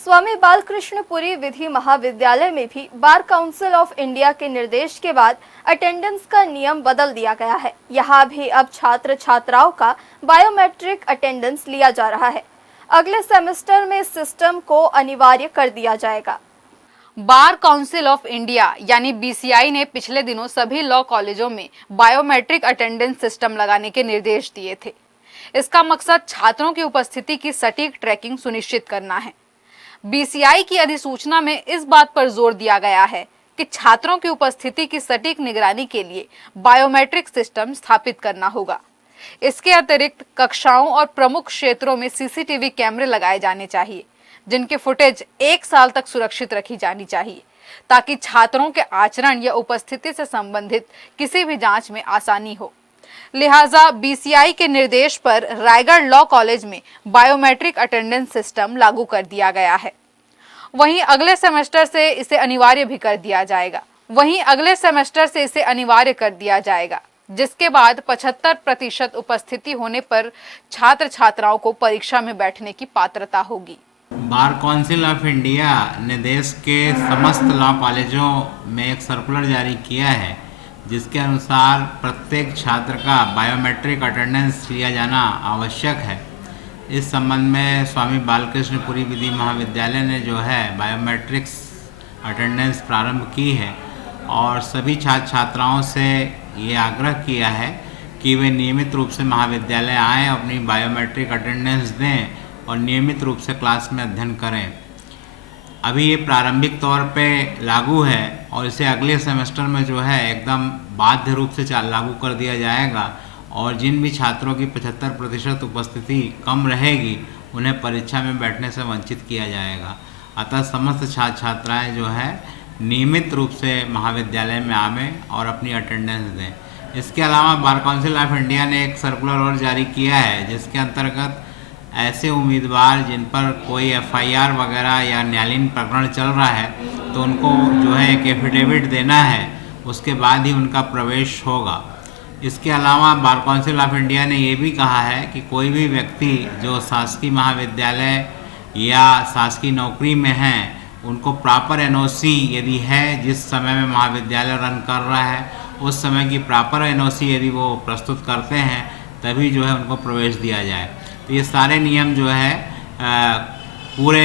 स्वामी बालकृष्णपुरी विधि महाविद्यालय में भी बार काउंसिल ऑफ इंडिया के निर्देश के बाद अटेंडेंस का नियम बदल दिया गया है। यहाँ भी अब छात्र छात्राओं का बायोमेट्रिक अटेंडेंस लिया जा रहा है। अगले सेमेस्टर में इस सिस्टम को अनिवार्य कर दिया जाएगा। बार काउंसिल ऑफ इंडिया यानी बीसीआई ने पिछले दिनों सभी लॉ कॉलेजों में बायोमेट्रिक अटेंडेंस सिस्टम लगाने के निर्देश दिए थे। इसका मकसद छात्रों की उपस्थिति की सटीक ट्रैकिंग सुनिश्चित करना है। बीसीआई की अधिसूचना में इस बात पर जोर दिया गया है कि छात्रों की उपस्थिति की सटीक निगरानी के लिए बायोमेट्रिक सिस्टम स्थापित करना होगा। इसके अतिरिक्त कक्षाओं और प्रमुख क्षेत्रों में सीसीटीवी कैमरे लगाए जाने चाहिए, जिनकी फुटेज 1 साल तक सुरक्षित रखी जानी चाहिए, ताकि छात्रों के आचरण या उपस्थिति से संबंधित किसी भी जांच में आसानी हो। लिहाजा बीसीआई के निर्देश पर रायगढ़ लॉ कॉलेज में बायोमेट्रिक अटेंडेंस सिस्टम लागू कर दिया गया है। वहीं अगले सेमेस्टर से इसे अनिवार्य कर दिया जाएगा, जिसके बाद 75% उपस्थिति होने पर छात्र छात्राओं को परीक्षा में बैठने की पात्रता होगी। बार काउंसिल ऑफ इंडिया ने देश के समस्त लॉ कॉलेजों में एक सर्कुलर जारी किया है, जिसके अनुसार प्रत्येक छात्र का बायोमेट्रिक अटेंडेंस लिया जाना आवश्यक है। इस संबंध में स्वामी बालकृष्णपुरी विधि महाविद्यालय ने जो है बायोमेट्रिक्स अटेंडेंस प्रारंभ की है और सभी छात्र छात्राओं से ये आग्रह किया है कि वे नियमित रूप से महाविद्यालय आएँ, अपनी बायोमेट्रिक अटेंडेंस दें और नियमित रूप से क्लास में अध्ययन करें। अभी ये प्रारंभिक तौर पे लागू है और इसे अगले सेमेस्टर में जो है एकदम बाध्य रूप से लागू कर दिया जाएगा और जिन भी छात्रों की 75% उपस्थिति कम रहेगी उन्हें परीक्षा में बैठने से वंचित किया जाएगा। अतः समस्त छात्र छात्राएँ जो है नियमित रूप से महाविद्यालय में आवें और अपनी अटेंडेंस दें। इसके अलावा बार काउंसिल ऑफ इंडिया ने एक सर्कुलर और जारी किया है, जिसके अंतर्गत ऐसे उम्मीदवार जिन पर कोई एफआईआर वगैरह या न्यायालयीन प्रकरण चल रहा है तो उनको जो है एक एफिडेविट देना है, उसके बाद ही उनका प्रवेश होगा। इसके अलावा बार काउंसिल ऑफ इंडिया ने ये भी कहा है कि कोई भी व्यक्ति जो शासकीय महाविद्यालय या शासकीय नौकरी में हैं, उनको प्रॉपर एनओसी यदि है, जिस समय में महाविद्यालय रन कर रहा है उस समय की प्रॉपर एनओसी यदि वो प्रस्तुत करते हैं, तभी जो है उनको प्रवेश दिया जाए। तो ये सारे नियम जो है पूरे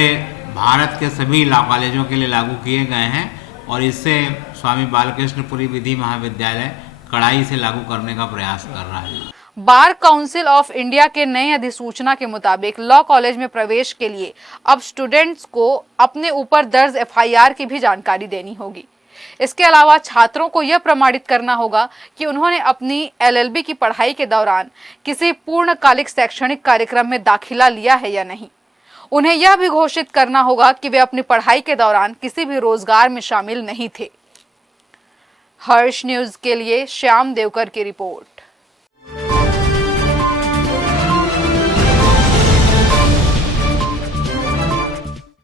भारत के सभी लॉ कॉलेजों के लिए लागू किए गए हैं और इससे स्वामी बालकृष्णपुरी विधि महाविद्यालय कड़ाई से लागू करने का प्रयास कर रहा है। बार काउंसिल ऑफ इंडिया के नए अधिसूचना के मुताबिक लॉ कॉलेज में प्रवेश के लिए अब स्टूडेंट्स को अपने ऊपर दर्ज एफआईआर की भी जानकारी देनी होगी। इसके अलावा छात्रों को यह प्रमाणित करना होगा कि उन्होंने अपनी एलएलबी की पढ़ाई के दौरान किसी पूर्णकालिक शैक्षणिक कार्यक्रम में दाखिला लिया है या नहीं। उन्हें यह भी घोषित करना होगा कि वे अपनी पढ़ाई के दौरान किसी भी रोजगार में शामिल नहीं थे। हर्ष न्यूज के लिए श्याम देवकर की रिपोर्ट।